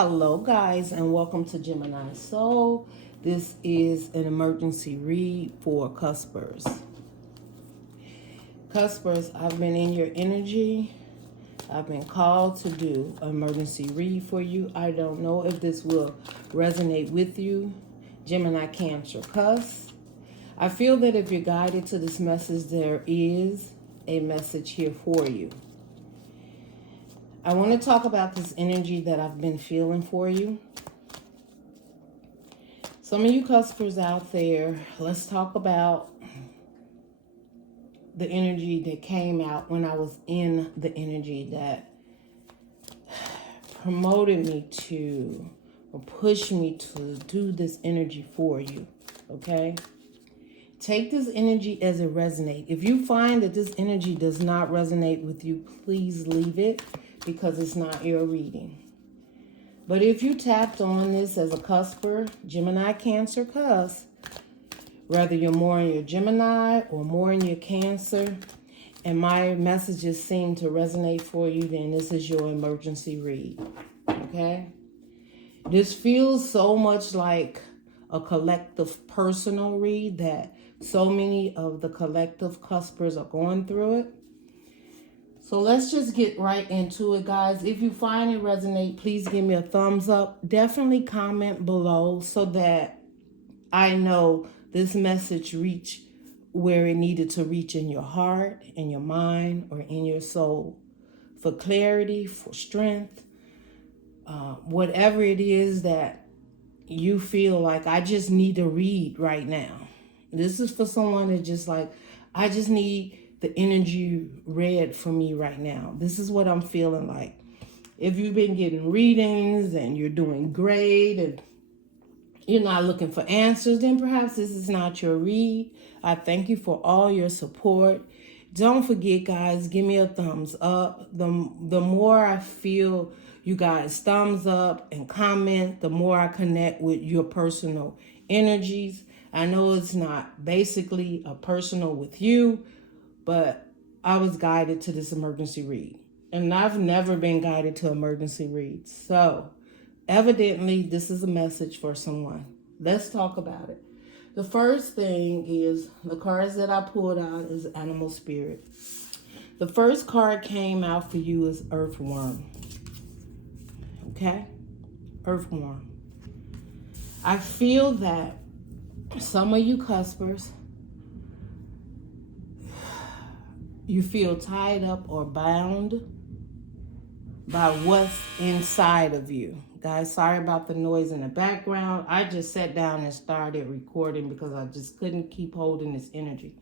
Hello guys, and welcome to Gemini Soul. This is an emergency read for CUSPers. CUSPers, I've been in your energy. I've been called to do an emergency read for you. I don't know if this will resonate with you. Gemini, Cancer, CUSP. I feel that if you're guided to this message, there is a message here for you. I want to talk about this energy that I've been feeling for you. Some of you CUSPers out there, let's talk about the energy that came out when I was in the energy that promoted me to or pushed me to do this energy for you, okay? Take this energy as it resonates. If you find that this energy does not resonate with you, please leave it, because it's not your reading. But if you tapped on this as a CUSPer, Gemini, Cancer, CUSP, whether you're more in your Gemini or more in your Cancer, and my messages seem to resonate for you, then this is your emergency read, okay? This feels so much like a collective personal read that so many of the collective CUSPers are going through it. So let's just get right into it, guys. If you find it resonate, please give me a thumbs up. Definitely comment below so that I know this message reached where it needed to reach in your heart, in your mind, or in your soul. For clarity, for strength, whatever it is that you feel like I just need to read right now. This is for someone that just like, I just need the energy read for me right now. This is what I'm feeling like. If you've been getting readings and you're doing great and you're not looking for answers, then perhaps this is not your read. I thank you for all your support. Don't forget, guys, give me a thumbs up. The more I feel you guys thumbs up and comment, the more I connect with your personal energies. I know it's not basically a personal with you, but I was guided to this emergency read. And I've never been guided to emergency reads. So evidently, this is a message for someone. Let's talk about it. The first thing is the cards that I pulled out is Animal Spirit. The first card came out for you is Earthworm. Okay? Earthworm. I feel that some of you CUSPers, you feel tied up or bound by what's inside of you. Guys, sorry about the noise in the background. I just sat down and started recording because I just couldn't keep holding this energy.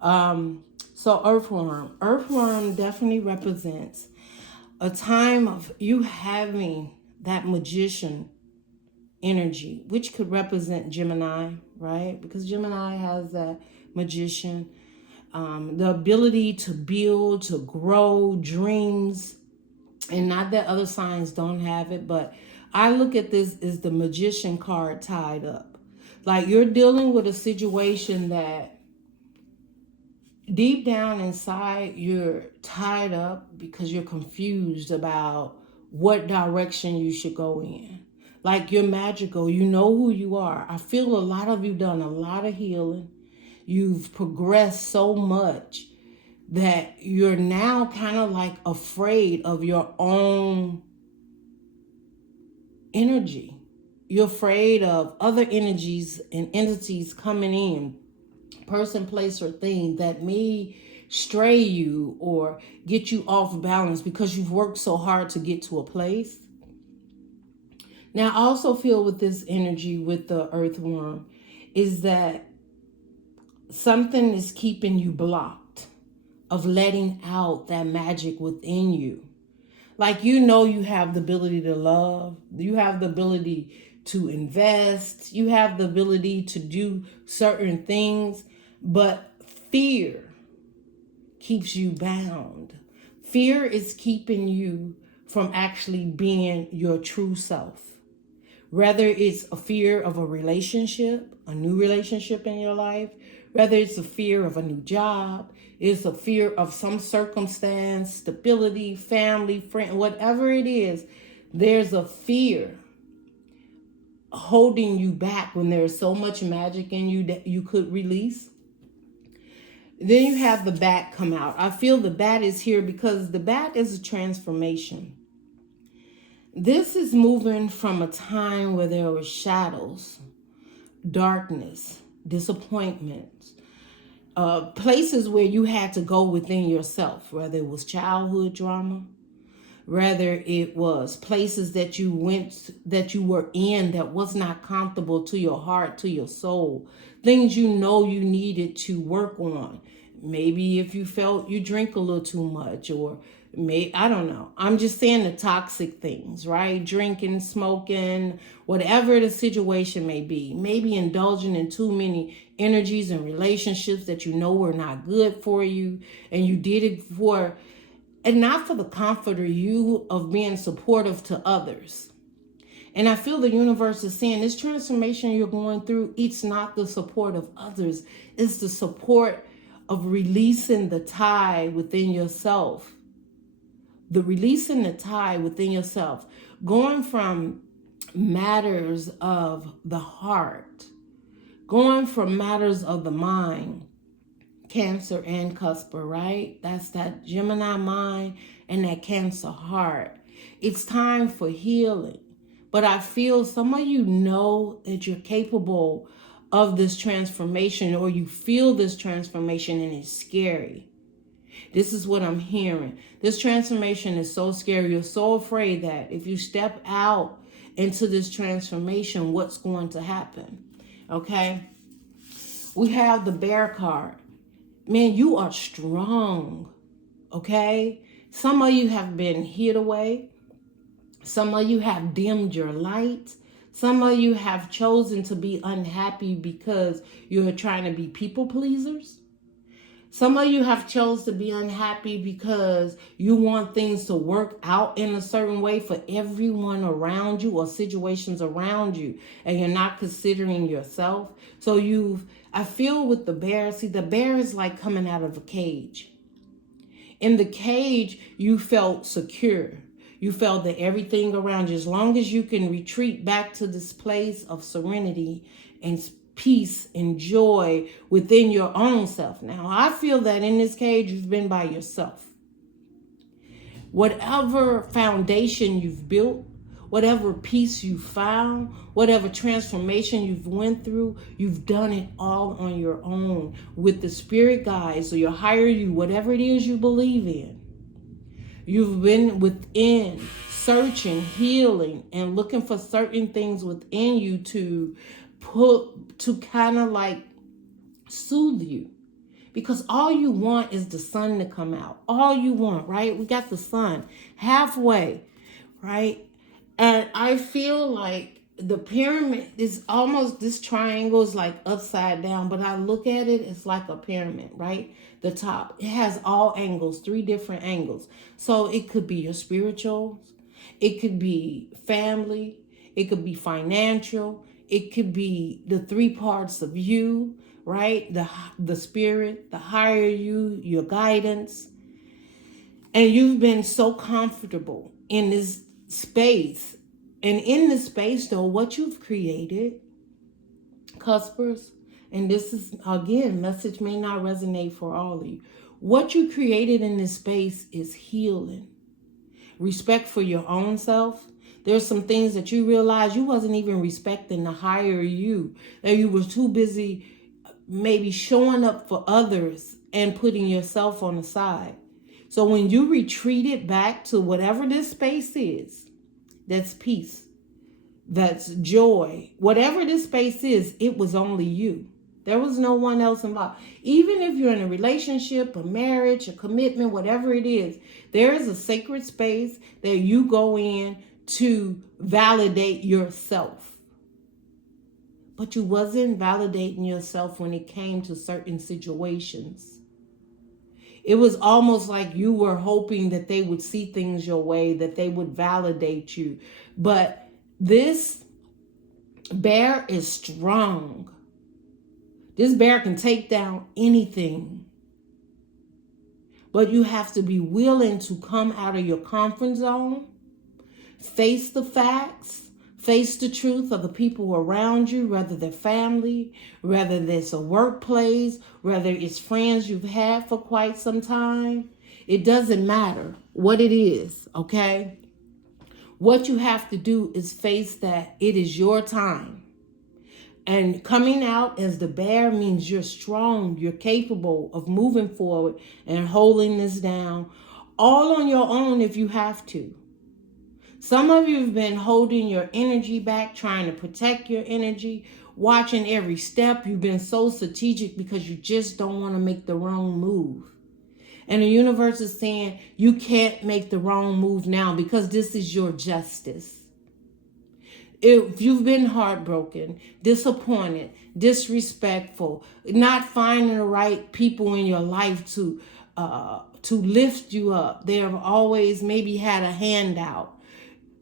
So Earthworm. Earthworm definitely represents a time of you having that magician energy, which could represent Gemini, right? Because Gemini has that magician. The ability to build, to grow dreams, and not that other signs don't have it, but I look at this as the magician card tied up. Like you're dealing with a situation that deep down inside you're tied up because you're confused about what direction you should go in. Like you're magical, you know who you are. I feel a lot of you done a lot of healing. You've progressed so much that you're now kind of like afraid of your own energy. You're afraid of other energies and entities coming in, person, place, or thing that may stray you or get you off balance because you've worked so hard to get to a place. Now, I also feel with this energy with the Earthworm is that something is keeping you blocked of letting out that magic within you. Like, you know, you have the ability to love, you have the ability to invest, you have the ability to do certain things, but fear keeps you bound. Fear is keeping you from actually being your true self. Whether it's a fear of a relationship, a new relationship in your life, whether it's a fear of a new job, it's a fear of some circumstance, stability, family, friend, whatever it is, There's a fear holding you back when there's so much magic in you that you could release. Then you have the bat come out. I feel the bat is here because the bat is a transformation. This is moving from a time where there were shadows, darkness, disappointments, places where you had to go within yourself, whether it was childhood drama, whether it was places that you were in that was not comfortable to your heart, to your soul, things you know you needed to work on. Maybe if you felt you drink a little too much, or I don't know. I'm just saying the toxic things, right? Drinking, smoking, whatever the situation may be. Maybe indulging in too many energies and relationships that you know were not good for you, and you did it for, and not for the comfort or you of being supportive to others. And I feel the universe is saying this transformation you're going through, it's not the support of others. It's the support of releasing the tie within yourself. The releasing the tie within yourself. Going from matters of the heart. Going from matters of the mind. Cancer and CUSPER, right? That's that Gemini mind and that Cancer heart. It's time for healing. But I feel some of you know that you're capable of this transformation, or you feel this transformation and it's scary. This is what I'm hearing. This transformation is so scary. You're so afraid that if you step out into this transformation, what's going to happen? Okay? We have the Bear card. Man, you are strong. Okay? Some of you have been hid away. Some of you have dimmed your light. Some of you have chosen to be unhappy because you're trying to be people pleasers. Some of you have chosen to be unhappy because you want things to work out in a certain way for everyone around you or situations around you, and you're not considering yourself. So I feel with the bear, see, the bear is like coming out of a cage. In the cage, you felt secure. You felt that everything around you, as long as you can retreat back to this place of serenity and peace and joy within your own self. Now, I feel that in this cage, you've been by yourself. Whatever foundation you've built, whatever peace you found, whatever transformation you've went through, you've done it all on your own with the spirit guides or your higher you, whatever it is you believe in. You've been within, searching, healing, and looking for certain things within you to kind of like soothe you. Because all you want is the sun to come out. All you want, right? We got the sun halfway, right? And I feel like the pyramid is almost, this triangle is like upside down, but I look at it, it's like a pyramid, right? The top, it has all angles, 3 different angles. So it could be your spirituals, it could be family, it could be financial, it could be the 3 parts of you, right? The spirit, the higher you, your guidance. And you've been so comfortable in this space. And in this space, though, what you've created, Cuspers, and this is, again, message may not resonate for all of you. What you created in this space is healing. Respect for your own self. There's some things that you realize you wasn't even respecting the higher you. That you were too busy maybe showing up for others and putting yourself on the side. So when you retreated back to whatever this space is, that's peace, that's joy, whatever this space is, it was only you. There was no one else involved. Even if you're in a relationship, a marriage, a commitment, whatever it is, there is a sacred space that you go in to validate yourself. But you wasn't validating yourself when it came to certain situations. It was almost like you were hoping that they would see things your way, that they would validate you. But this bear is strong. This bear can take down anything. But you have to be willing to come out of your comfort zone, Face the facts. Face the truth of the people around you, whether they're family, whether it's a workplace, whether it's friends you've had for quite some time. It doesn't matter what it is, okay? What you have to do is face that it is your time. And coming out as the bear means you're strong, you're capable of moving forward and holding this down all on your own if you have to. Some of you have been holding your energy back, trying to protect your energy, watching every step. You've been so strategic because you just don't want to make the wrong move. And the universe is saying you can't make the wrong move now because this is your justice. If you've been heartbroken, disappointed, disrespectful, not finding the right people in your life to lift you up, they have always maybe had a handout.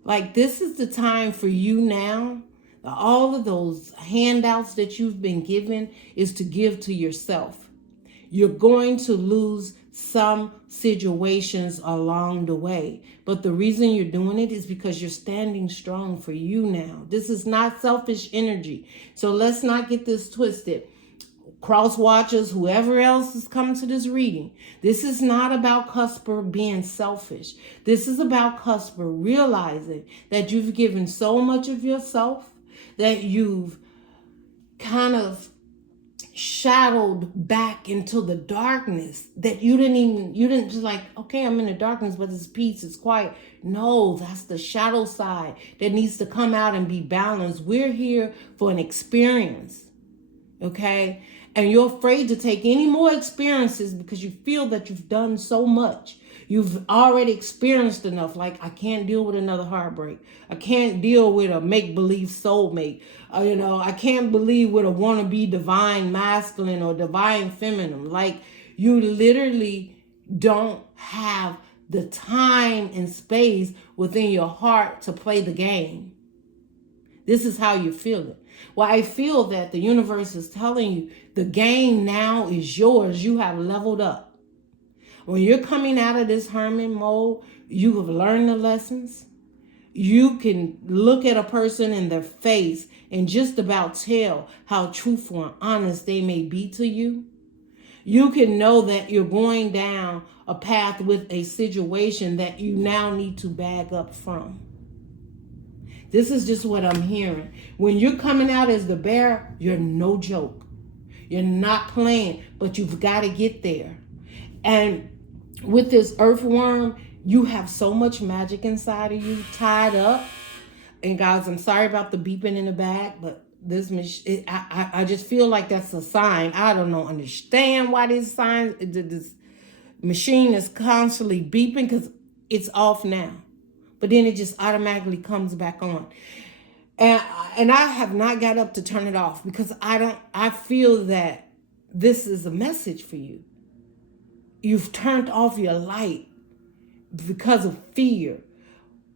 Like, this is the time for you now. All of those handouts that you've been given is to give to yourself. You're going to lose some situations along the way. But the reason you're doing it is because you're standing strong for you now. This is not selfish energy. So let's not get this twisted. Cross watchers, whoever else is coming to this reading, this is not about CUSPPER being selfish. This is about CUSPPER realizing that you've given so much of yourself, that you've kind of shadowed back into the darkness, that you didn't just like, okay, I'm in the darkness, but it's peace, it's quiet. No, that's the shadow side that needs to come out and be balanced. We're here for an experience, okay? And you're afraid to take any more experiences because you feel that you've done so much. You've already experienced enough. Like, I can't deal with another heartbreak. I can't deal with a make-believe soulmate. I can't believe with a wannabe divine masculine or divine feminine. Like, you literally don't have the time and space within your heart to play the game. This is how you feel it. Well, I feel that the universe is telling you the game now is yours. You have leveled up. When you're coming out of this hermit mode, you have learned the lessons. You can look at a person in their face and just about tell how truthful and honest they may be to you. You can know that you're going down a path with a situation that you now need to bag up from. This is just what I'm hearing. When you're coming out as the bear, you're no joke. You're not playing, but you've got to get there. And with this earthworm, you have so much magic inside of you tied up. And guys, I'm sorry about the beeping in the back, but this I just feel like that's a sign. I don't understand why this machine is constantly beeping, because it's off now. But then it just automatically comes back on. And I have not got up to turn it off because I feel that this is a message for you. You've turned off your light because of fear,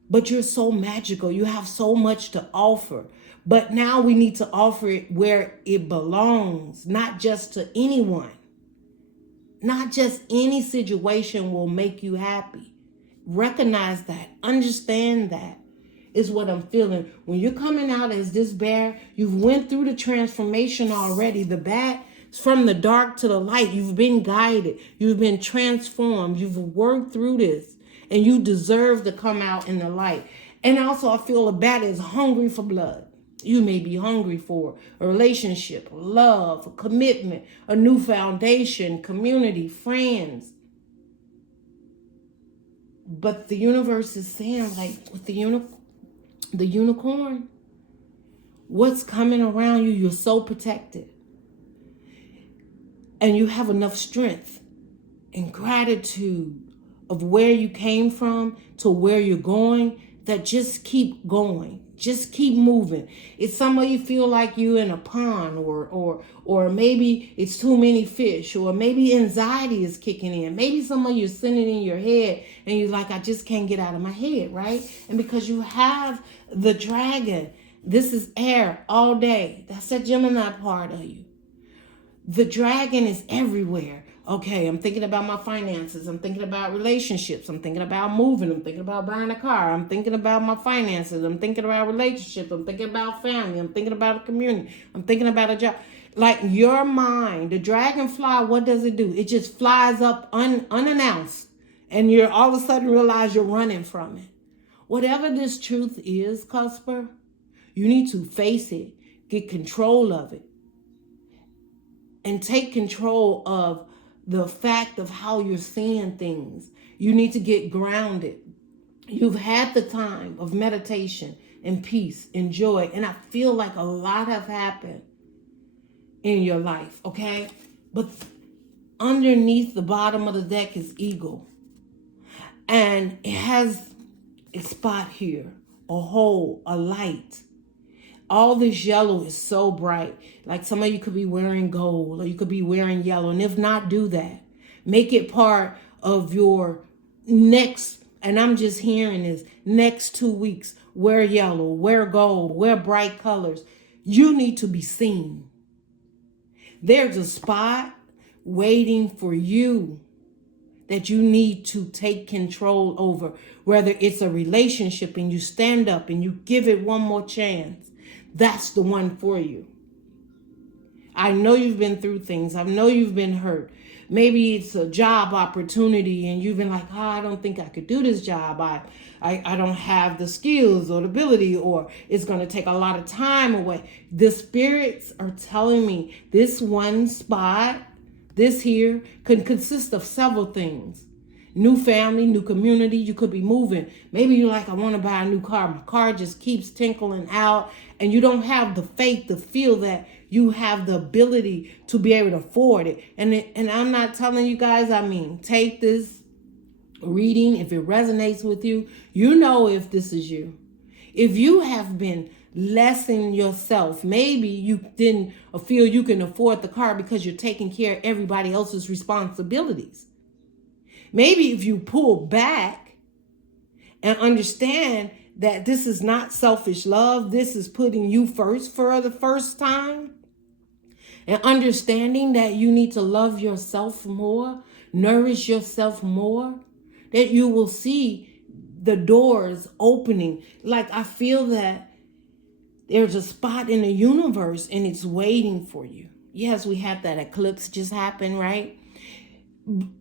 but you're so magical. You have so much to offer. But now we need to offer it where it belongs, not just to anyone. Not just any situation will make you happy. Recognize that. Understand that is what I'm feeling. When you're coming out as this bear, you've went through the transformation already. The bat from the dark to the light. You've been guided. You've been transformed. You've worked through this. And you deserve to come out in the light. And also, I feel a bat is hungry for blood. You may be hungry for a relationship, love, a commitment, a new foundation, community, friends. But the universe is saying, like, with the unicorn, what's coming around you, you're so protected. And you have enough strength and gratitude of where you came from to where you're going, that just keep going. Just keep moving. It's some of you feel like you're in a pond, or maybe it's too many fish, or maybe anxiety is kicking in. Maybe some of you are sitting in your head and you're like, I just can't get out of my head, right? And because you have the dragon, this is air all day. That's the Gemini part of you. The dragon is everywhere. Okay, I'm thinking about my finances. I'm thinking about relationships. I'm thinking about moving. I'm thinking about buying a car. I'm thinking about my finances. I'm thinking about relationships. I'm thinking about family. I'm thinking about a community. I'm thinking about a job. Like your mind, the dragonfly, what does it do? It just flies up unannounced. And you're all of a sudden realize you're running from it. Whatever this truth is, Cusper, you need to face it, get control of it, and take control of the fact of how you're seeing things. You need to get grounded. You've had the time of meditation and peace and joy, and I feel like a lot have happened in your life, okay? But underneath the bottom of the deck is ego. And it has a spot here, a hole, a light. All this yellow is so bright. Like some of you could be wearing gold or you could be wearing yellow. And if not, do that. Make it part of your next, and I'm just hearing this, next 2 weeks. Wear yellow, wear gold, wear bright colors. You need to be seen. There's a spot waiting for you that you need to take control over, whether it's a relationship and you stand up and you give it one more chance. That's the one for you. I know you've been through things. I know you've been hurt. Maybe it's a job opportunity and you've been like, oh, I don't think I could do this job. I don't have the skills or the ability, or it's going to take a lot of time away. The spirits are telling me this one spot, this here, could consist of several things. New family, new community, you could be moving. Maybe you're like, I want to buy a new car. My car just keeps tinkling out, and you don't have the faith to feel that you have the ability to be able to afford it. And I'm not telling you guys, I mean, take this reading. If it resonates with you, you know if this is you. If you have been lessen yourself, maybe you didn't feel you can afford the car because you're taking care of everybody else's responsibilities. Maybe if you pull back and understand that this is not selfish love, this is putting you first for the first time, and understanding that you need to love yourself more, nourish yourself more, that you will see the doors opening. Like I feel that there's a spot in the universe and it's waiting for you. Yes, we had that eclipse just happen, right?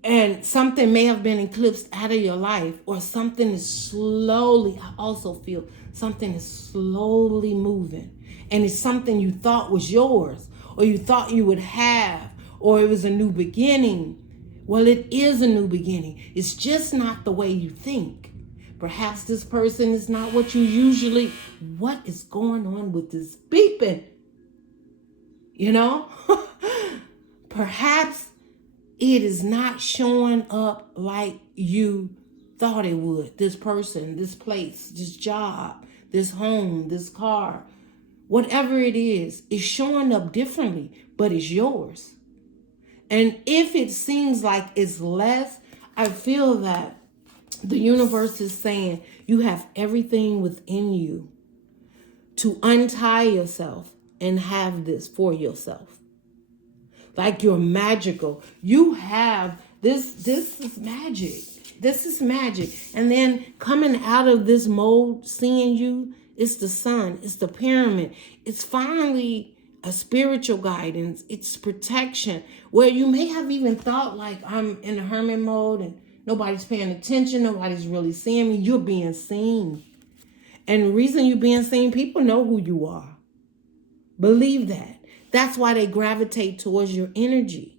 And something may have been eclipsed out of your life, or something is slowly, I also feel something is slowly moving. And it's something you thought was yours, or you thought you would have, or it was a new beginning. Well, it is a new beginning. It's just not the way you think. Perhaps this person is not what you usually, what is going on with this beeping? You know? Perhaps it is not showing up like you thought it would. This person, this place, this job, this home, this car, whatever it is showing up differently, but it's yours. And if it seems like it's less, I feel that the universe is saying you have everything within you to untie yourself and have this for yourself. Like you're magical. You have this. This is magic. This is magic. And then coming out of this mode, seeing you, it's the sun, it's the pyramid. It's finally a spiritual guidance. It's protection, where you may have even thought like, I'm in a hermit mode and nobody's paying attention. Nobody's really seeing me. You're being seen. And the reason you're being seen, people know who you are. Believe that. That's why they gravitate towards your energy.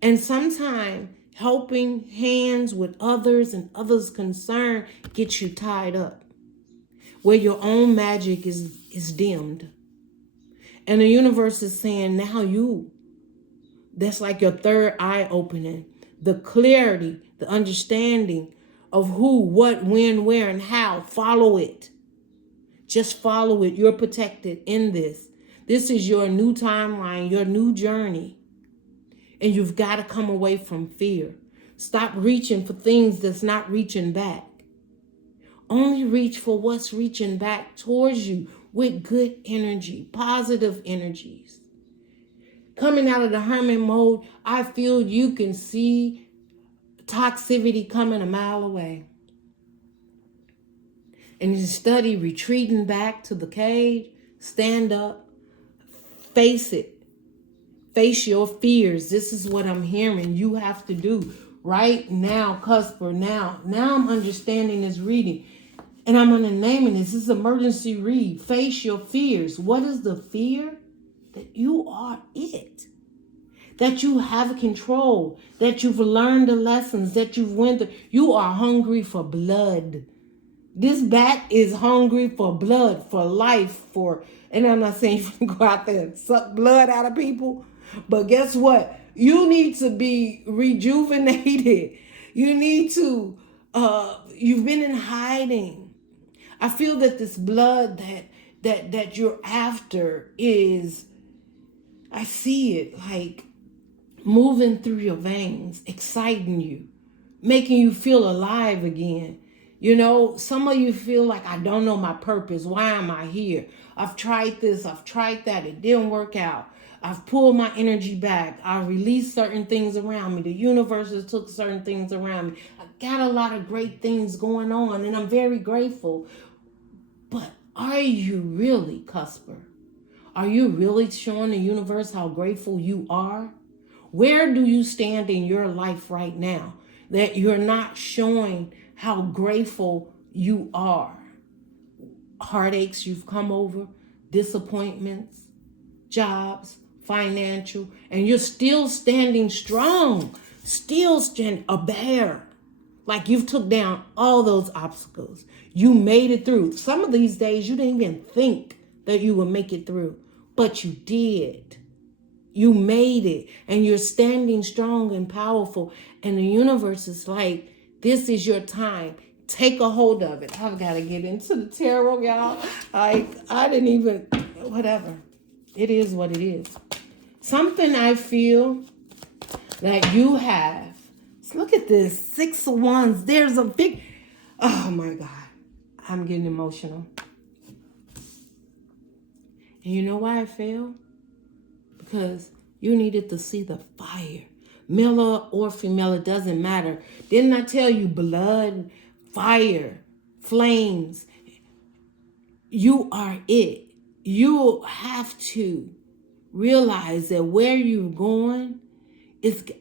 And sometimes helping hands with others and others' concern gets you tied up, where your own magic is dimmed. And the universe is saying, now that's like your third eye opening. The clarity, the understanding of who, what, when, where, and how. Follow it. Just follow it. You're protected in this. This is your new timeline, your new journey. And you've got to come away from fear. Stop reaching for things that's not reaching back. Only reach for what's reaching back towards you with good energy, positive energies. coming out of the hermit mode, I feel you can see toxicity coming a mile away. And you study retreating back to the cage, stand up, face it. Face your fears. This is what I'm hearing you have to do right now, CUSPER. Now I'm understanding this reading. And I'm going to name it. This is emergency read. Face your fears. What is the fear? That you are it. That you have control. That you've learned the lessons that you've went through. You are hungry for blood. This bat is hungry for blood, for life, and I'm not saying you can go out there and suck blood out of people, but guess what? You need to be rejuvenated. You need to, you've been in hiding. I feel that this blood that you're after is, I see it like moving through your veins, exciting you, making you feel alive again. You know, some of you feel like, I don't know my purpose. Why am I here? I've tried this. I've tried that. It didn't work out. I've pulled my energy back. I released certain things around me. The universe has took certain things around me. I got a lot of great things going on, and I'm very grateful. But are you really, CUSPER? Are you really showing the universe how grateful you are? Where do you stand in your life right now that you're not showing how grateful you are? Heartaches you've come over, disappointments, jobs, financial, and you're still standing strong, still standing a bear. Like you've took down all those obstacles. You made it through. Some of these days you didn't even think that you would make it through, but you did. You made it, and you're standing strong and powerful, and the universe is like, this is your time. Take a hold of it. I've got to get into the tarot, y'all. I didn't even, whatever. It is what it is. Something I feel that you have. So look at this. 6 of Wands. There's a big, oh my God. I'm getting emotional. And you know why I failed? Because you needed to see the fire. Male or female, it doesn't matter. Didn't I tell you blood, fire, flames? You are it. You have to realize that where you're going,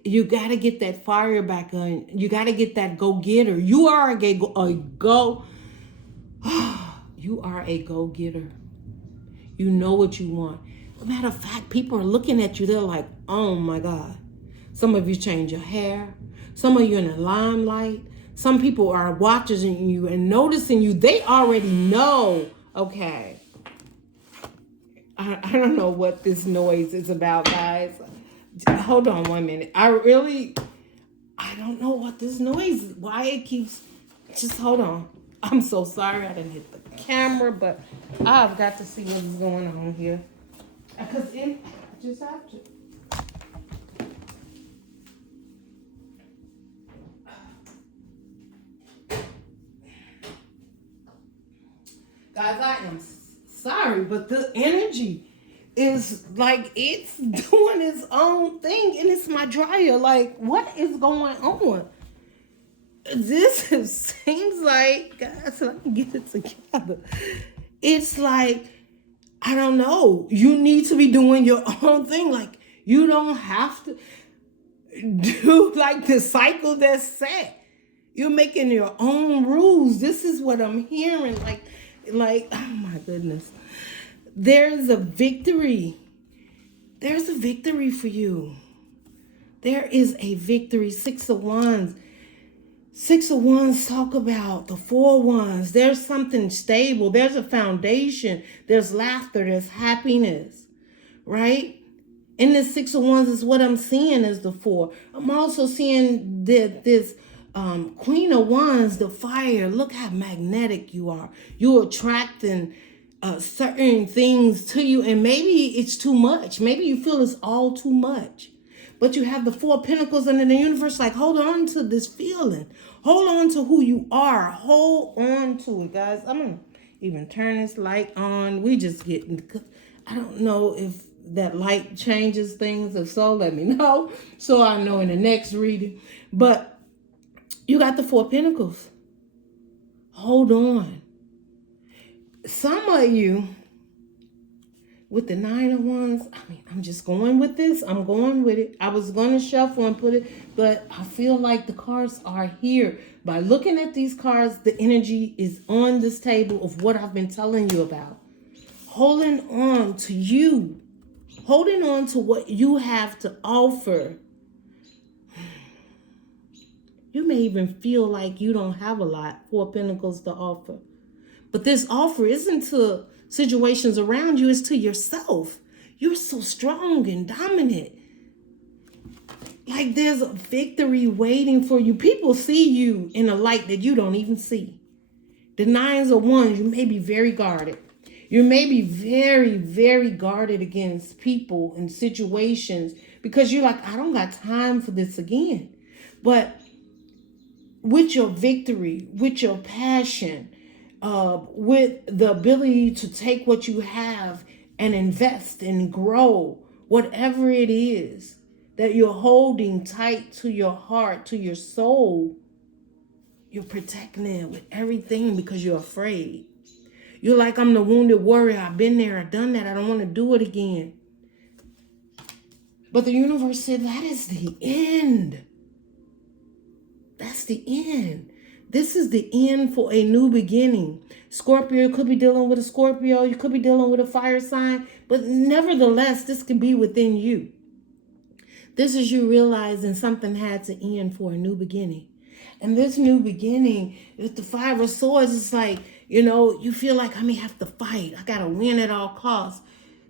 you got to get that fire back on. You got to get that go-getter. You are you are a go-getter. You know what you want. Matter of fact, people are looking at you. They're like, oh my God. Some of you change your hair. Some of you in the limelight. Some people are watching you and noticing you. They already know. Okay. I don't know what this noise is about, guys. Hold on 1 minute. I don't know what this noise is. Why it keeps, just hold on. I'm so sorry I didn't hit the camera, but I've got to see what's going on here. Because I just have to. Guys, I am sorry, but the energy is like, it's doing its own thing, and it's my dryer. Like, what is going on? Seems like, guys, let me get it together. It's like, I don't know. You need to be doing your own thing. Like, you don't have to do like the cycle that's set. You're making your own rules. This is what I'm hearing. Like, oh my goodness. There's a victory. There's a victory for you. There is a victory. 6 of Wands. 6 of Wands talk about the 4 Wands. There's something stable. There's a foundation. There's laughter. There's happiness. Right? In this 6 of Wands is what I'm seeing as the 4. I'm also seeing this Queen of Wands, the fire. Look how magnetic you are. You're attracting certain things to you. And maybe it's too much. Maybe you feel it's all too much. But you have the 4 Pentacles, and in the universe, like, hold on to this feeling. Hold on to who you are. Hold on to it, guys. I'm going to even turn this light on. We just getting, I don't know if that light changes things. If so, let me know so I know in the next reading. But you got the Four of Pentacles. Hold on. Some of you with the Nine of Wands, I mean, I'm just going with this. I'm going with it. I was going to shuffle and put it, but I feel like the cards are here. By looking at these cards, the energy is on this table of what I've been telling you about. Holding on to you. Holding on to what you have to offer. You may even feel like you don't have a lot, Four of Pentacles to offer. But this offer isn't to situations around you, it's to yourself. You're so strong and dominant. Like there's a victory waiting for you. People see you in a light that you don't even see. The Nines of Wands, you may be very guarded. You may be very, very guarded against people and situations because you're like, I don't got time for this again. But with your victory, with your passion, with the ability to take what you have and invest and grow, whatever it is that you're holding tight to your heart, to your soul, you're protecting it with everything because you're afraid. You're like, I'm the wounded warrior. I've been there. I've done that. I don't want to do it again. But the universe said that is the end. That's the end. This is the end for a new beginning. Scorpio, could be dealing with a Scorpio. You could be dealing with a fire sign. But nevertheless, this could be within you. This is you realizing something had to end for a new beginning. And this new beginning, with the Five of Swords, it's like, you know, you feel like I may have to fight. I got to win at all costs.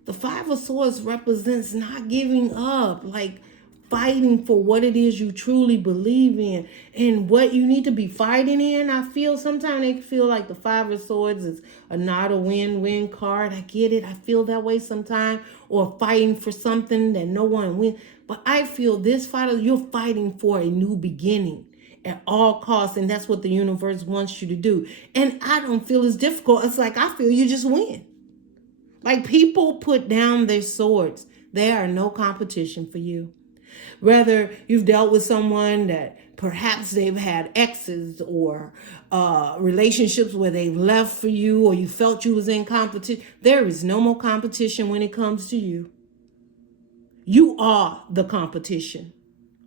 The Five of Swords represents not giving up, like fighting for what it is you truly believe in and what you need to be fighting in. I feel sometimes they feel like the Five of Swords is not a win-win card. I get it. I feel that way sometimes. Or fighting for something that no one wins. But I feel this fight, you're fighting for a new beginning at all costs. And that's what the universe wants you to do. And I don't feel it's difficult. It's like I feel you just win. Like people put down their swords. They are no competition for you. Whether you've dealt with someone that perhaps they've had exes or relationships where they've left for you or you felt you was in competition. There is no more competition when it comes to you. You are the competition.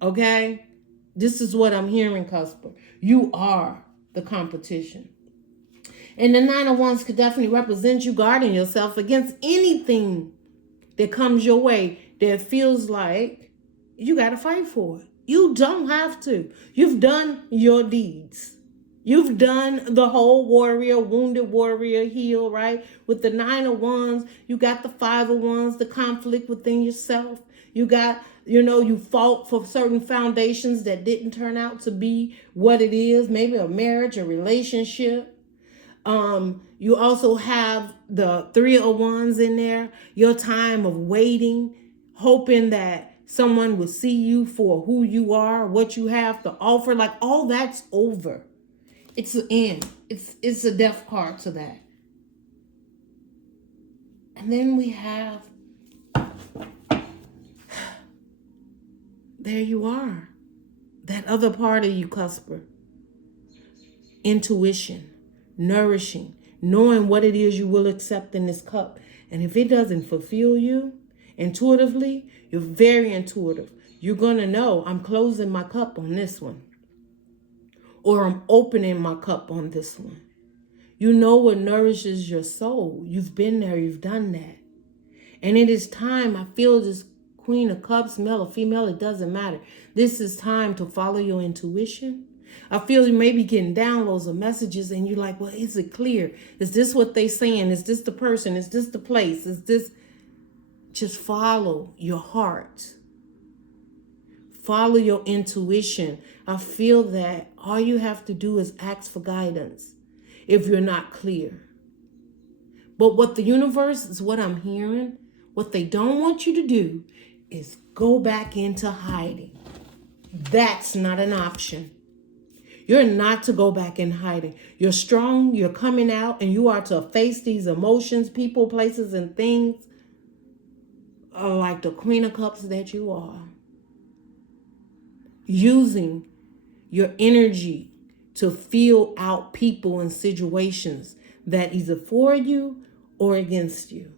Okay? This is what I'm hearing, CUSPER. You are the competition. And the Nine of Wands could definitely represent you guarding yourself against anything that comes your way that feels like you got to fight for it. You don't have to. You've done your deeds. You've done the whole warrior, wounded warrior, heal, right? With the Nine of Wands, you got the Five of Wands, the conflict within yourself. You got, you fought for certain foundations that didn't turn out to be what it is. Maybe a marriage, a relationship. You also have the Three of Wands in there. Your time of waiting, hoping that someone will see you for who you are, what you have to offer. Like all that's over. It's the end. It's a death card to that. And then we have, there you are. That other part of you, CUSPER. Intuition, nourishing, knowing what it is you will accept in this cup. And if it doesn't fulfill you intuitively, you're very intuitive. You're going to know I'm closing my cup on this one. Or I'm opening my cup on this one. You know what nourishes your soul. You've been there. You've done that. And it is time. I feel this Queen of Cups, male or female, it doesn't matter. This is time to follow your intuition. I feel you may be getting downloads or messages and you're like, well, is it clear? Is this what they saying? Is this the person? Is this the place? Is this? Just follow your heart. Follow your intuition. I feel that all you have to do is ask for guidance if you're not clear. But what the universe is what I'm hearing, what they don't want you to do is go back into hiding. That's not an option. You're not to go back in hiding. You're strong, you're coming out, and you are to face these emotions, people, places, and things like the Queen of Cups that you are, using your energy to feel out people and situations that either for you or against you.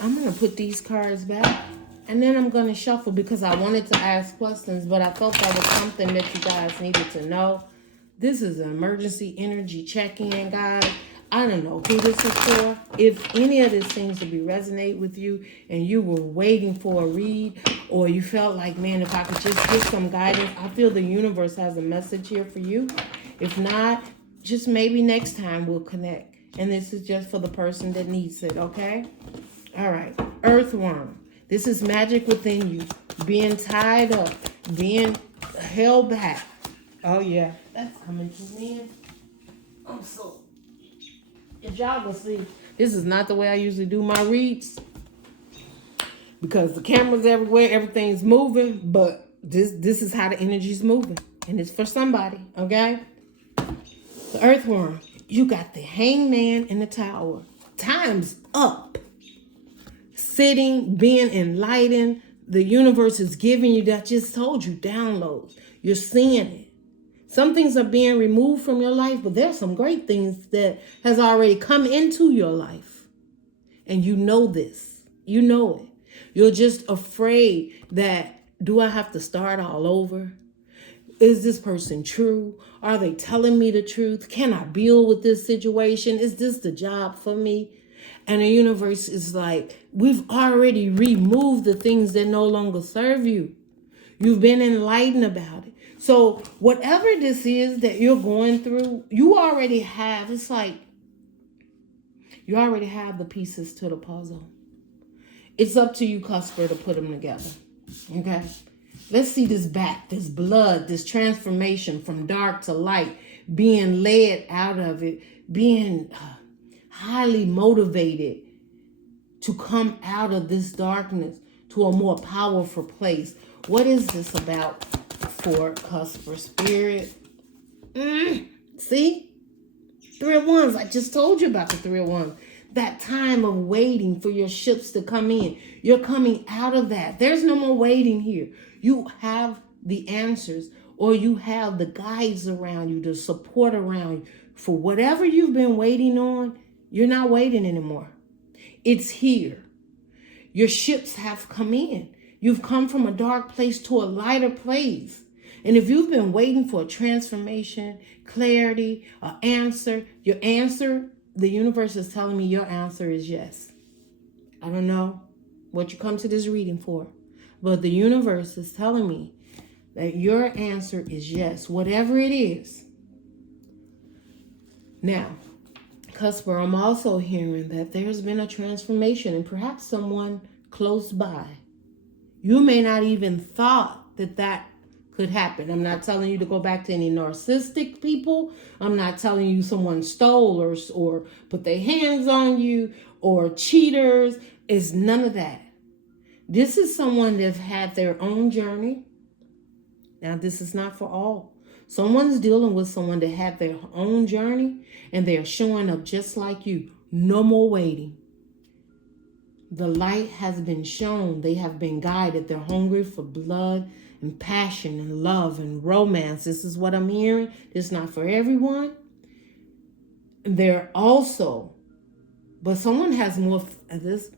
I'm going to put these cards back, and then I'm going to shuffle because I wanted to ask questions, but I felt that was something that you guys needed to know. This is an emergency energy check-in, guys. I don't know who this is for. If any of this seems to be resonate with you and you were waiting for a read, or you felt like, man, if I could just get some guidance, I feel the universe has a message here for you. If not, just maybe next time we'll connect. And this is just for the person that needs it, okay? All right, earthworm. This is magic within you. Being tied up, being held back. Oh, yeah, that's coming to me. I'm so... If y'all will see, this is not the way I usually do my reads. Because the camera's everywhere, everything's moving. But this is how the energy's moving. And it's for somebody, okay? The earthworm. You got the hangman in the tower. Time's up. Sitting, being enlightened. The universe is giving you that. I just told you, downloads. You're seeing it. Some things are being removed from your life, but there's some great things that has already come into your life. And you know this. You know it. You're just afraid that, do I have to start all over? Is this person true? Are they telling me the truth? Can I build with this situation? Is this the job for me? And the universe is like, we've already removed the things that no longer serve you. You've been enlightened about it. So whatever this is that you're going through, you already have, it's like, you already have the pieces to the puzzle. It's up to you, CUSPER, to put them together. Okay? Let's see this back, this blood, this transformation from dark to light, being led out of it, being highly motivated to come out of this darkness to a more powerful place. What is this about for CUSPER spirit? See? 3 of Wands. I just told you about the 3 of Wands. That time of waiting for your ships to come in. You're coming out of that. There's no more waiting here. You have the answers, or you have the guides around you, the support around you. For whatever you've been waiting on, you're not waiting anymore. It's here. Your ships have come in. You've come from a dark place to a lighter place. And if you've been waiting for a transformation, clarity, an answer, your answer, the universe is telling me your answer is yes. I don't know what you come to this reading for, but the universe is telling me that your answer is yes, whatever it is. Now, CUSPER, I'm also hearing that there's been a transformation, and perhaps someone close by. You may not even thought that could happen. I'm not telling you to go back to any narcissistic people. I'm not telling you someone stole or put their hands on you or cheaters. It's none of that. This is someone that have had their own journey. Now, this is not for all. Someone's dealing with someone that had their own journey and they're showing up just like you. No more waiting. The light has been shown. They have been guided. They're hungry for blood and passion and love and romance. This is what I'm hearing. It's not for everyone. They're also, but someone has more, this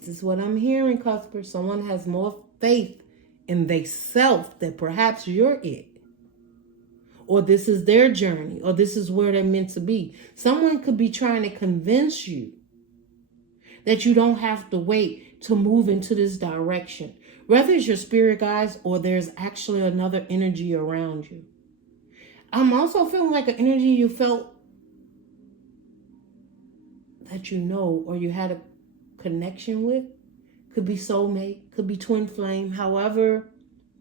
is what I'm hearing, CUSPER. Someone has more faith in themselves that perhaps you're it. Or this is their journey, or this is where they're meant to be. Someone could be trying to convince you that you don't have to wait to move into this direction. Whether it's your spirit guides or there's actually another energy around you. I'm also feeling like an energy you felt that you know or you had a connection with. Could be soulmate, could be twin flame, however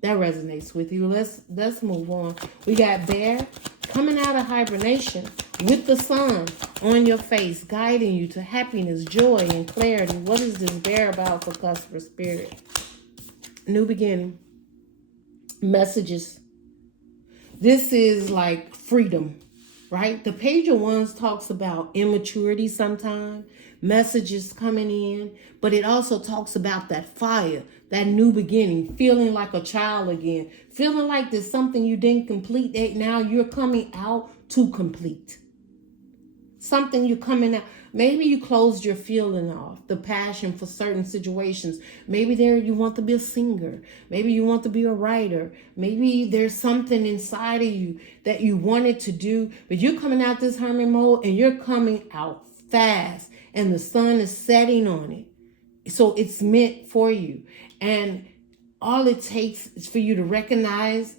that resonates with you. Let's move on. We got Bear coming out of hibernation with the sun on your face, guiding you to happiness, joy, and clarity. What is this Bear about for CUSPER spirit? New beginning. Messages. This is like freedom. right? The Page of Wands talks about immaturity sometimes, messages coming in, but it also talks about that fire, that new beginning, feeling like a child again, feeling like there's something you didn't complete that now you're coming out to complete. Something you're coming out. Maybe you closed your feeling off, the passion for certain situations. Maybe there you want to be a singer. Maybe you want to be a writer. Maybe there's something inside of you that you wanted to do, but you're coming out this hermit mode and you're coming out fast and the sun is setting on it. So it's meant for you. And all it takes is for you to recognize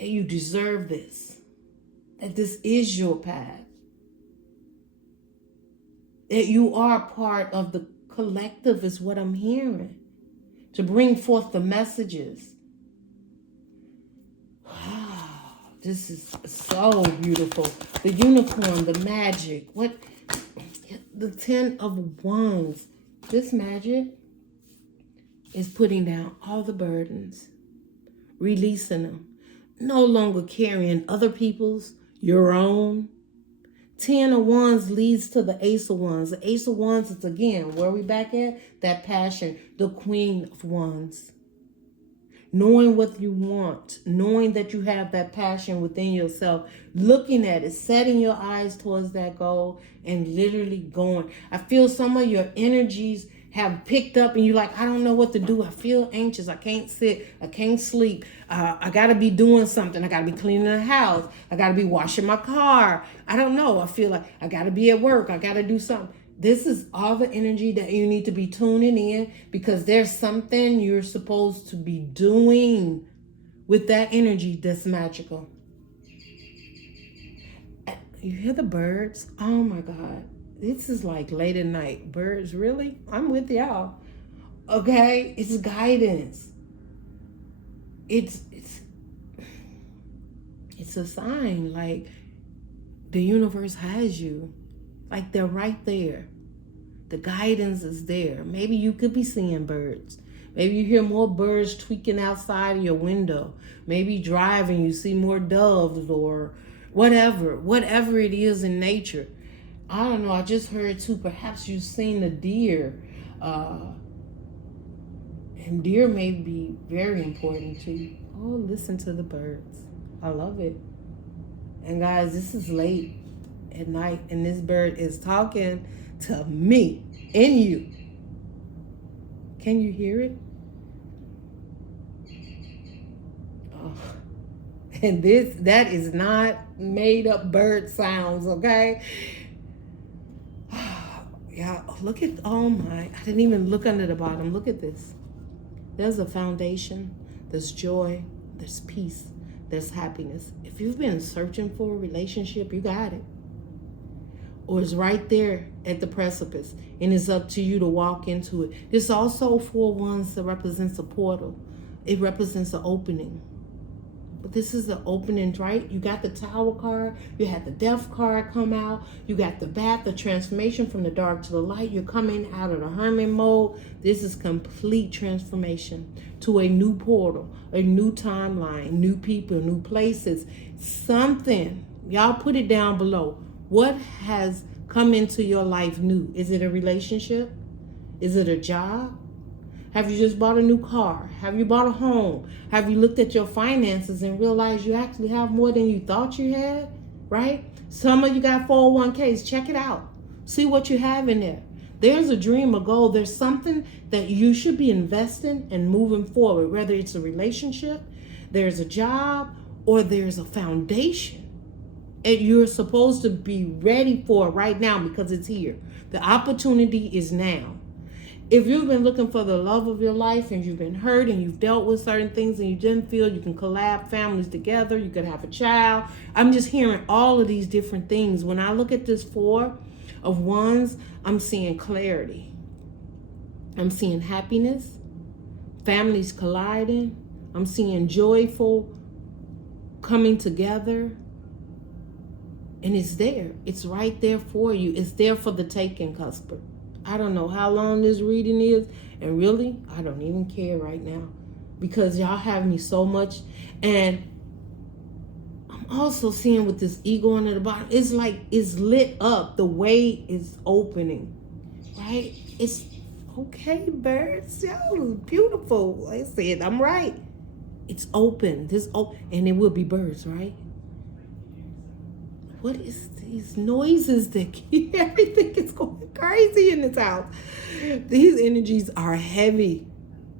that you deserve this, that this is your path. That you are part of the collective is what I'm hearing. To bring forth the messages. Wow, this is so beautiful. The unicorn, the magic. What? The 10 of Wands. This magic is putting down all the burdens. Releasing them. No longer carrying other people's, your own. 10 of Wands leads to the Ace of Wands. The Ace of Wands is, again, where we back at? That passion. The Queen of Wands. Knowing what you want. Knowing that you have that passion within yourself. Looking at it. Setting your eyes towards that goal. And literally going. I feel some of your energies have picked up and you're like, I don't know what to do. I feel anxious. I can't sit. I can't sleep. I got to be doing something. I got to be cleaning the house. I got to be washing my car. I don't know. I feel like I got to be at work. I got to do something. This is all the energy that you need to be tuning in because there's something you're supposed to be doing with that energy that's magical. You hear the birds? Oh my God. This is like late at night. Birds, really? I'm with y'all. Okay? It's guidance. It's a sign. Like the universe has you. Like they're right there. The guidance is there. Maybe you could be seeing birds. Maybe you hear more birds tweaking outside of your window. Maybe driving, you see more doves or whatever it is in nature. I don't know. I just heard too. Perhaps you've seen a deer. And deer may be very important to you. Oh, listen to the birds. I love it. And guys, this is late at night. And this bird is talking to me and you. Can you hear it? Oh. And that is not made up bird sounds, okay? Yeah, look at, oh my, I didn't even look under the bottom. Look at this. There's a foundation. There's joy. There's peace. There's happiness. If you've been searching for a relationship, you got it. Or it's right there at the precipice. And it's up to you to walk into it. There's also 4 wands that represents a portal. It represents an opening. But this is the opening, right? You got the Tower card. You had the Death card come out. You got the Bat, the transformation from the dark to the light. You're coming out of the hermit mode. This is complete transformation to a new portal, a new timeline, new people, new places. Something. Y'all put it down below. What has come into your life new? Is it a relationship? Is it a job? Have you just bought a new car? Have you bought a home? Have you looked at your finances and realized you actually have more than you thought you had? Right? Some of you got 401ks. Check it out. See what you have in there. There's a dream, a goal. There's something that you should be investing and moving forward, whether it's a relationship, there's a job, or there's a foundation. And you're supposed to be ready for it right now because it's here. The opportunity is now. If you've been looking for the love of your life and you've been hurt and you've dealt with certain things and you didn't feel you can collab families together, you could have a child. I'm just hearing all of these different things. When I look at this 4 of Wands, I'm seeing clarity. I'm seeing happiness, families colliding. I'm seeing joyful coming together. And it's there. It's right there for you. It's there for the taking, CUSPER. I don't know how long this reading is. And really, I don't even care right now. Because y'all have me so much. And I'm I'm also seeing with this ego under the bottom, it's like it's lit up. The way is opening, right? It's okay, birds. Yo, beautiful. Like I said, I'm right. It's open. And it will be birds, right? What is these noises that keep everything is going crazy in this house? These energies are heavy.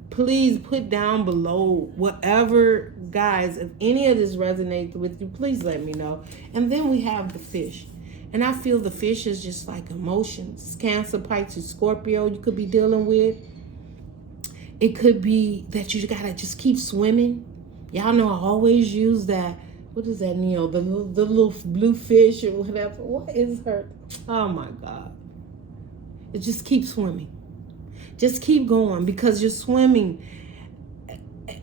Please put down below whatever, guys, if any of this resonates with you, please let me know. And then we have the fish. And I feel the fish is just like emotions. Cancer, Pisces, Scorpio you could be dealing with. It could be that you gotta just keep swimming. Y'all know I always use that. What is that, Neo? The little blue fish or whatever. What is her? Oh my God. It just keep swimming. Just keep going because you're swimming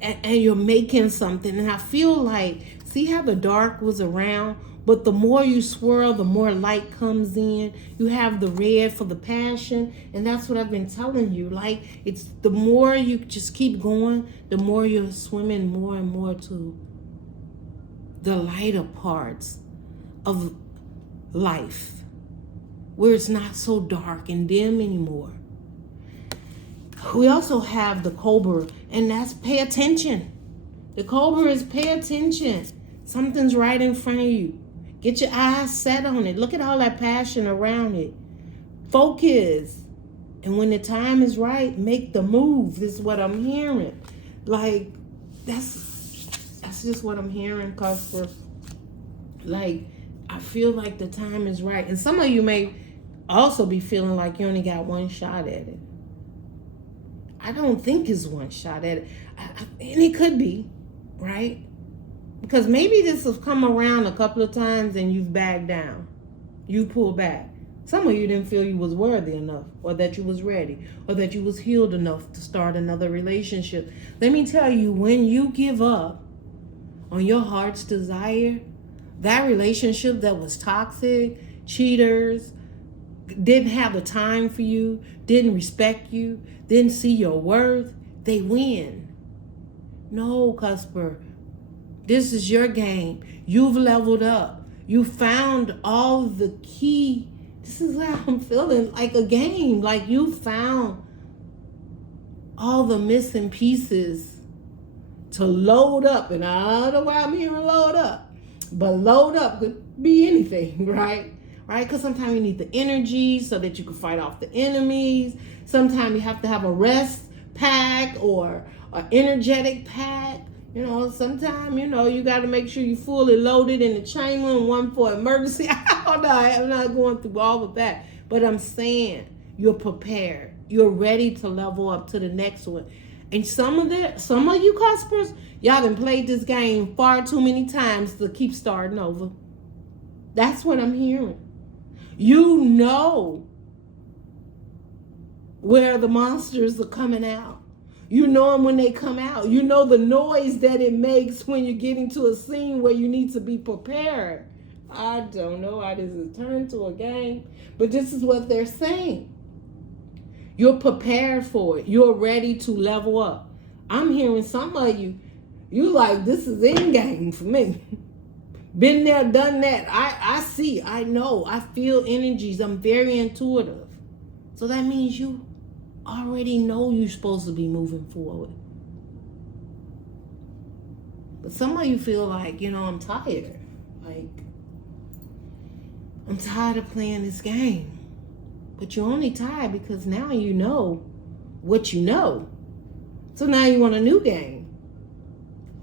and you're making something. And I feel like, see how the dark was around? But the more you swirl, the more light comes in. You have the red for the passion. And that's what I've been telling you. Like, it's the more you just keep going, the more you're swimming more and more to the lighter parts of life, where it's not so dark and dim anymore. We also have the Cobra, and that's pay attention. The Cobra is pay attention. Something's right in front of you. Get your eyes set on it. Look at all that passion around it. Focus. And when the time is right, make the move. This is what I'm hearing. Like, that's just what I'm hearing, Cusper. Like, I feel like the time is right. And some of you may also be feeling like you only got one shot at it. I don't think it's one shot at it. And it could be, right? Because maybe this has come around a couple of times and you've backed down. You pulled back. Some of you didn't feel you was worthy enough, or that you was ready, or that you was healed enough to start another relationship. Let me tell you, when you give up on your heart's desire, that relationship that was toxic, cheaters, didn't have the time for you, didn't respect you, didn't see your worth, they win. No, Cusper, this is your game. You've leveled up. You found all the key. This is how I'm feeling, like a game. Like you found all the missing pieces to load up. And I don't know why I'm hearing load up. But load up could be anything, right? Right? Because sometimes you need the energy so that you can fight off the enemies. Sometimes you have to have a rest pack or an energetic pack. You know, sometimes, you know, you got to make sure you're fully loaded in the chamber and one for emergency. I don't know. I'm not going through all of that. But I'm saying you're prepared. You're ready to level up to the next one. And some of you Cuspers, y'all done played this game far too many times to keep starting over. That's what I'm hearing. You know where the monsters are coming out. You know them when they come out. You know the noise that it makes when you're getting to a scene where you need to be prepared. I don't know how this has turned to a game, but this is what they're saying. You're prepared for it. You're ready to level up. I'm hearing some of you like, this is end game for me. Been there, done that. I see, I know, I feel energies. I'm very intuitive. So that means you already know you're supposed to be moving forward. But some of you feel like, I'm tired. Like, I'm tired of playing this game. But you're only tired because now you know what you know. So now you want a new game.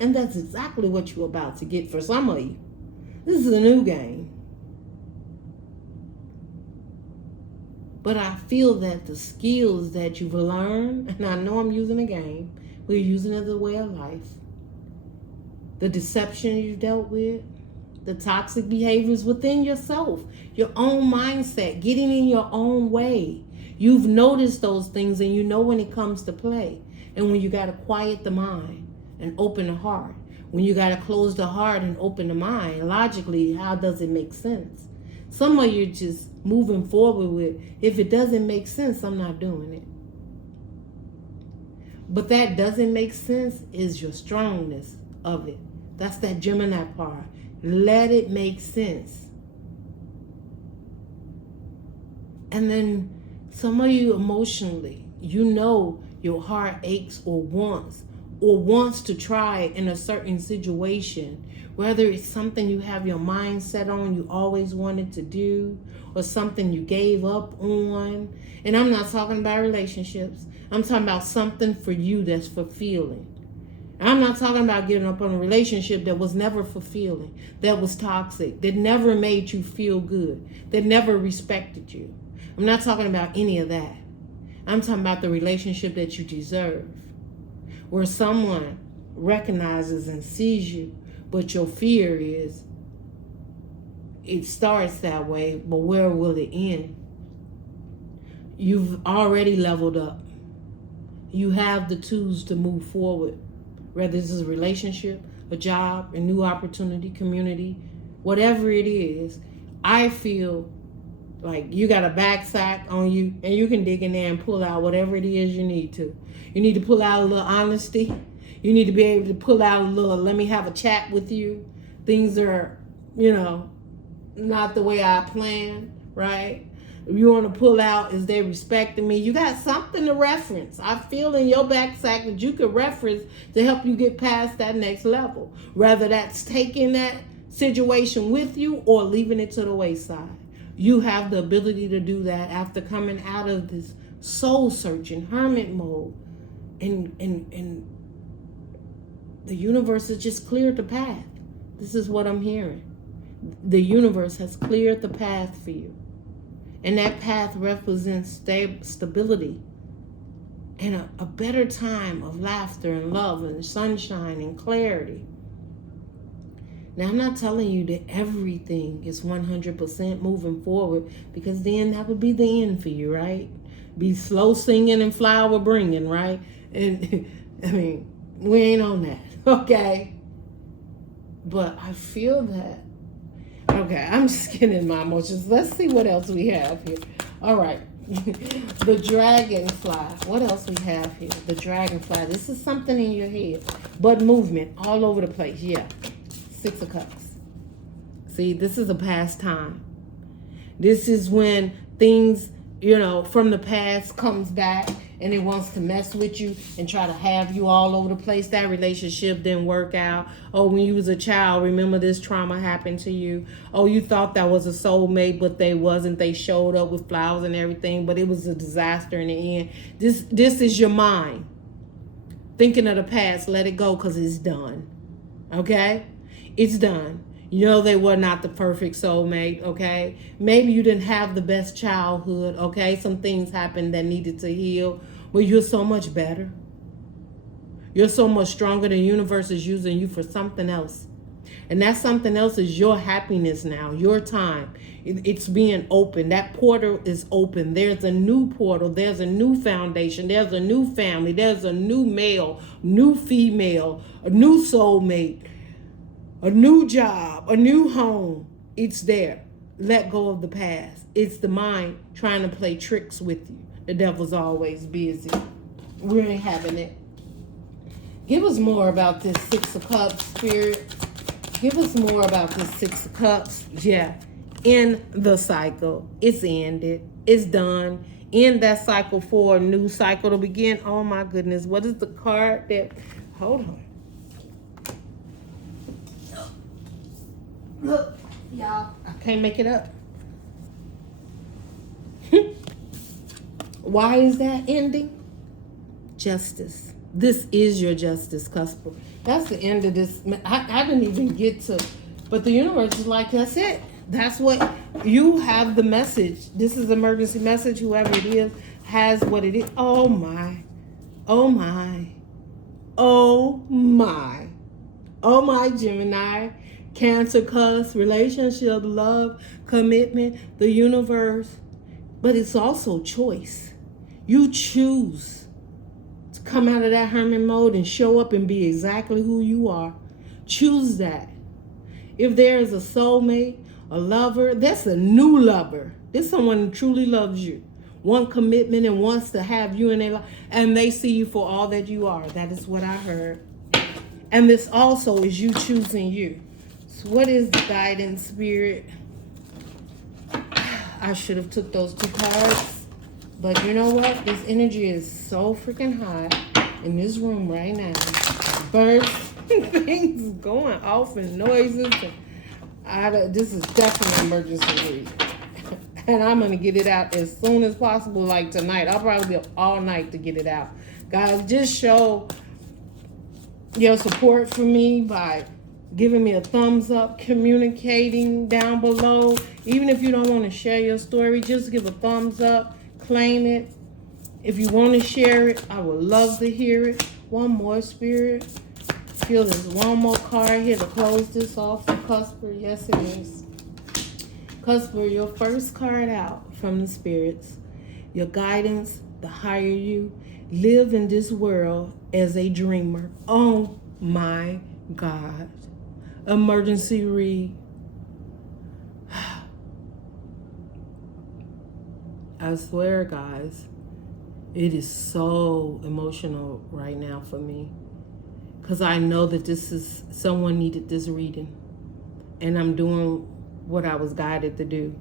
And that's exactly what you're about to get for some of you. This is a new game. But I feel that the skills that you've learned, and I know I'm using a game, we're using it as a way of life. The deception you've dealt with, the toxic behaviors within yourself, your own mindset, getting in your own way. You've noticed those things and you know when it comes to play. And when you got to quiet the mind and open the heart. When you got to close the heart and open the mind, logically, how does it make sense? Some of you just moving forward with, if it doesn't make sense, I'm not doing it. But that doesn't make sense is your strongness of it. That's that Gemini part. Let it make sense. And then some of you emotionally, you know your heart aches or wants to try in a certain situation, whether it's something you have your mind set on, you always wanted to do, or something you gave up on. And I'm not talking about relationships. I'm talking about something for you that's fulfilling. I'm not talking about giving up on a relationship that was never fulfilling, that was toxic, that never made you feel good, that never respected you. I'm not talking about any of that. I'm talking about the relationship that you deserve, where someone recognizes and sees you, but your fear is it starts that way, but where will it end? You've already leveled up. You have the tools to move forward, whether this is a relationship, a job, a new opportunity, community, whatever it is. I feel like you got a backpack on you, and you can dig in there and pull out whatever it is you need to. You need to pull out a little honesty. You need to be able to pull out a little, let me have a chat with you. Things are, not the way I planned, right? You want to pull out, is they respecting me? You got something to reference. I feel in your backpack that you could reference to help you get past that next level. Whether that's taking that situation with you or leaving it to the wayside. You have the ability to do that after coming out of this soul-searching hermit mode. And the universe has just cleared the path. This is what I'm hearing. The universe has cleared the path for you. And that path represents stability and a better time of laughter and love and sunshine and clarity. Now, I'm not telling you that everything is 100% moving forward, because then that would be the end for you, right? Be slow singing and flower bringing, right? And I mean, we ain't on that, okay? But I feel that. Okay, I'm just getting in my emotions. Let's see what else we have here. All right. The dragonfly. What else we have here? The dragonfly. This is something in your head. But movement all over the place. Yeah. 6 of Cups. See, this is a past time. This is when things, from the past comes back and it wants to mess with you and try to have you all over the place. That relationship didn't work out. Oh, when you was a child, remember this trauma happened to you. Oh, you thought that was a soulmate, but they wasn't. They showed up with flowers and everything, but it was a disaster in the end. This is your mind thinking of the past. Let it go, because it's done. Okay? It's done. They were not the perfect soulmate, okay? Maybe you didn't have the best childhood, okay? Some things happened that needed to heal, but you're so much better. You're so much stronger. The universe is using you for something else. And that something else is your happiness now, your time. It's being open. That portal is open. There's a new portal. There's a new foundation. There's a new family. There's a new male, new female, a new soulmate. A new job, a new home. It's there. Let go of the past. It's the mind trying to play tricks with you. The devil's always busy. We ain't having it. Give us more about this 6 of Cups, Spirit. Give us more about this 6 of Cups. Yeah. In the cycle. It's ended. It's done. In that cycle for a new cycle to begin. Oh my goodness. What is the card that... Hold on. Look, y'all, I can't make it up. Why is that ending? Justice. This is your justice, CUSP. That's the end of this. I didn't even get to, but the universe is like, that's it. That's what, you have the message. This is emergency message. Whoever it is has what it is. Oh my. Oh my. Oh my. Oh my, Gemini. Cancer, CUSP, relationship, love, commitment, the universe. But it's also choice. You choose to come out of that hermit mode and show up and be exactly who you are. Choose that. If there is a soulmate, a lover, that's a new lover. There's someone who truly loves you. One commitment and wants to have you in their life. And they see you for all that you are. That is what I heard. And this also is you choosing you. So what is the guidance, Spirit? I should have took those 2 cards. But you know what? This energy is so freaking hot in this room right now. Birds, things going off and noises. And this is definitely emergency read. And I'm going to get it out as soon as possible, like tonight. I'll probably be up all night to get it out. Guys, just show your support for me by giving me a thumbs up, communicating down below. Even if you don't want to share your story, just give a thumbs up, claim it. If you want to share it, I would love to hear it. One more, Spirit. Feel there's one more card here to close this off for CUSPPER. Yes, it is. CUSPPER, your first card out from the spirits. Your guidance, the higher you live in this world as a dreamer. Oh my God. Emergency read. I swear, guys, it is so emotional right now for me. Because I know that this is, someone needed this reading. And I'm doing what I was guided to do.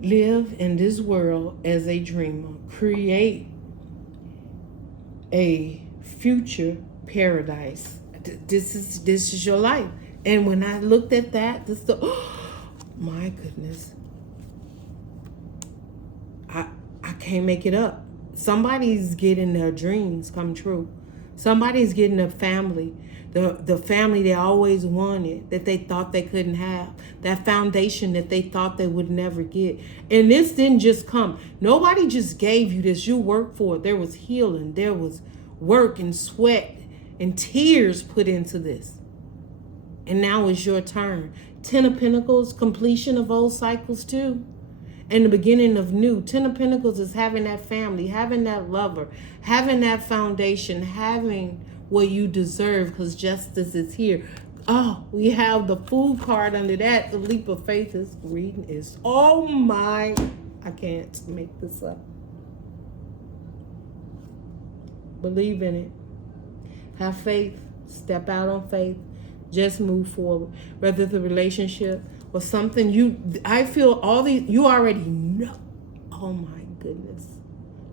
Live in this world as a dreamer. Create a future paradise. This is your life. And when I looked at that, oh my goodness. I can't make it up. Somebody's getting their dreams come true. Somebody's getting a family. The family they always wanted, that they thought they couldn't have. That foundation that they thought they would never get. And this didn't just come. Nobody just gave you this. You worked for it. There was healing. There was work and sweat and tears put into this. And now it's your turn. 10 of Pentacles, completion of old cycles too. And the beginning of new. 10 of Pentacles is having that family, having that lover, having that foundation, having what you deserve, because justice is here. Oh, we have the Fool card under that. The leap of faith is reading is, oh my, I can't make this up. Believe in it. Have faith. Step out on faith. Just move forward. Whether the relationship or something I feel all these, you already know. Oh my goodness.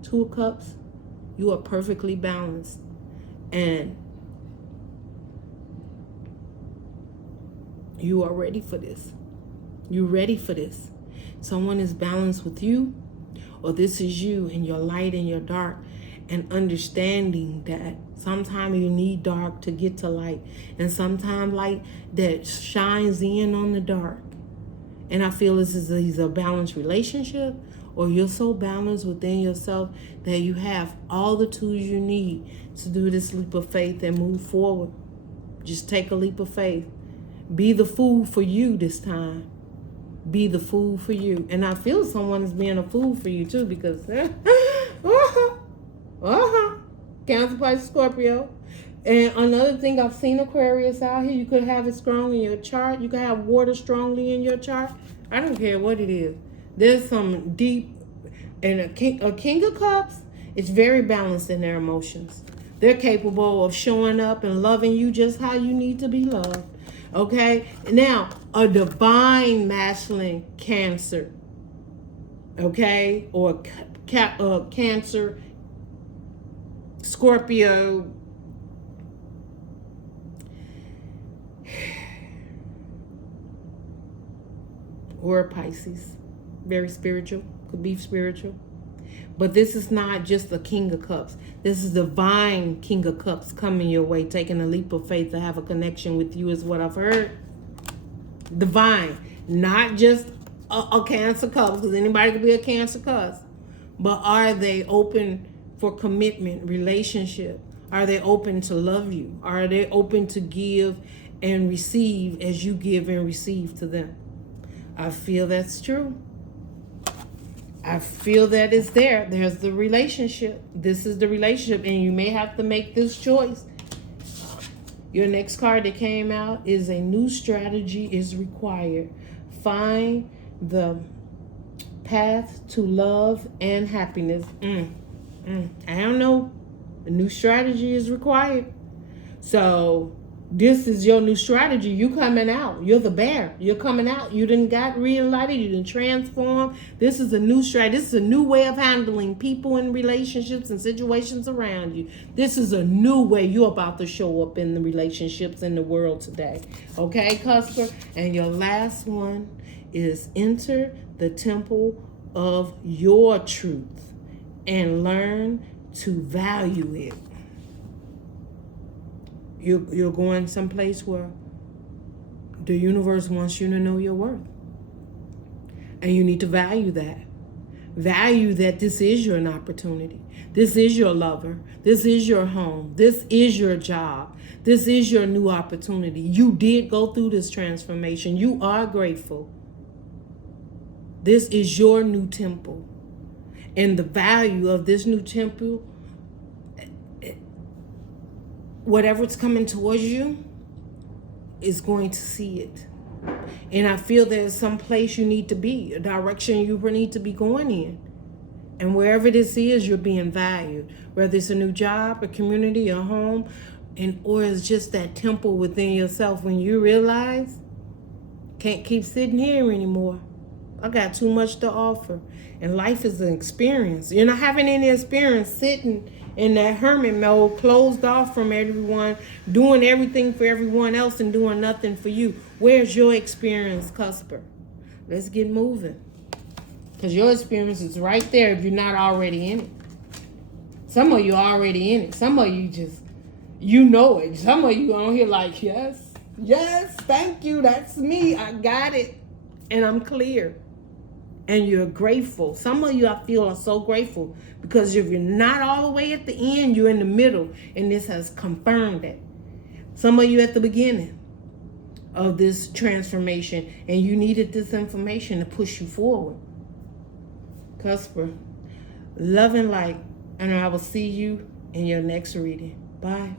2 of Cups, you are perfectly balanced. And you are ready for this. You're ready for this. Someone is balanced with you, or this is you and your light and your dark, and understanding that sometimes you need dark to get to light, and sometimes light that shines in on the dark. And I feel this is either a balanced relationship, or you're so balanced within yourself that you have all the tools you need to do this leap of faith and move forward. Just take a leap of faith. Be the fool for you this time. Be the fool for you. And I feel someone is being a fool for you too, because Cancer, Pisces, Scorpio. And another thing, I've seen Aquarius out here. You could have it strong in your chart. You could have water strongly in your chart. I don't care what it is. There's some deep, and a king of Cups is very balanced in their emotions. They're capable of showing up and loving you just how you need to be loved. Okay? Now, a divine masculine Cancer. Okay? Or Cancer, Scorpio, or Pisces. Very spiritual. Could be spiritual. But this is not just the King of Cups. This is divine King of Cups coming your way, taking a leap of faith to have a connection with you is what I've heard. Divine. Not just a Cancer Cup, because anybody could be a Cancer Cup. But are they open for commitment, relationship? Are they open to love you? Are they open to give and receive as you give and receive to them? I feel that's true. I feel that it's there. There's the relationship. This is the relationship, and you may have to make this choice. Your next card that came out is a new strategy is required. Find the path to love and happiness. I don't know. A new strategy is required. So This is your new strategy. You coming out. You're the bear. You're coming out. You didn't got re-enlightened. You didn't transform. This is a new strategy. This is a new way of handling people and relationships and situations around you. This is a new way you're about to show up in the relationships in the world today. Okay, Cusper? And your last one is enter the temple of your truth and learn to value it. You're going someplace where the universe wants you to know your worth. And you need to value that. Value that this is your opportunity. This is your lover. This is your home. This is your job. This is your new opportunity. You did go through this transformation. You are grateful. This is your new temple. And the value of this new temple, whatever's coming towards you is going to see it. And I feel there's some place you need to be, a direction you need to be going in. And wherever this is, you're being valued. Whether it's a new job, a community, a home, or it's just that temple within yourself when you realize, can't keep sitting here anymore. I got too much to offer. And life is an experience. You're not having any experience sitting in that hermit mode, closed off from everyone, doing everything for everyone else and doing nothing for you. Where's your experience, Cusper? Let's get moving. Because your experience is right there if you're not already in it. Some of you are already in it. Some of you just, you know it. Some of you on here like, yes, thank you. That's me. I got it. And I'm clear. And you're grateful. Some of you, I feel, are so grateful because if you're not all the way at the end, you're in the middle, and this has confirmed it. Some of you at the beginning of this transformation, and you needed this information to push you forward. Cusper, love and light, and I will see you in your next reading. Bye.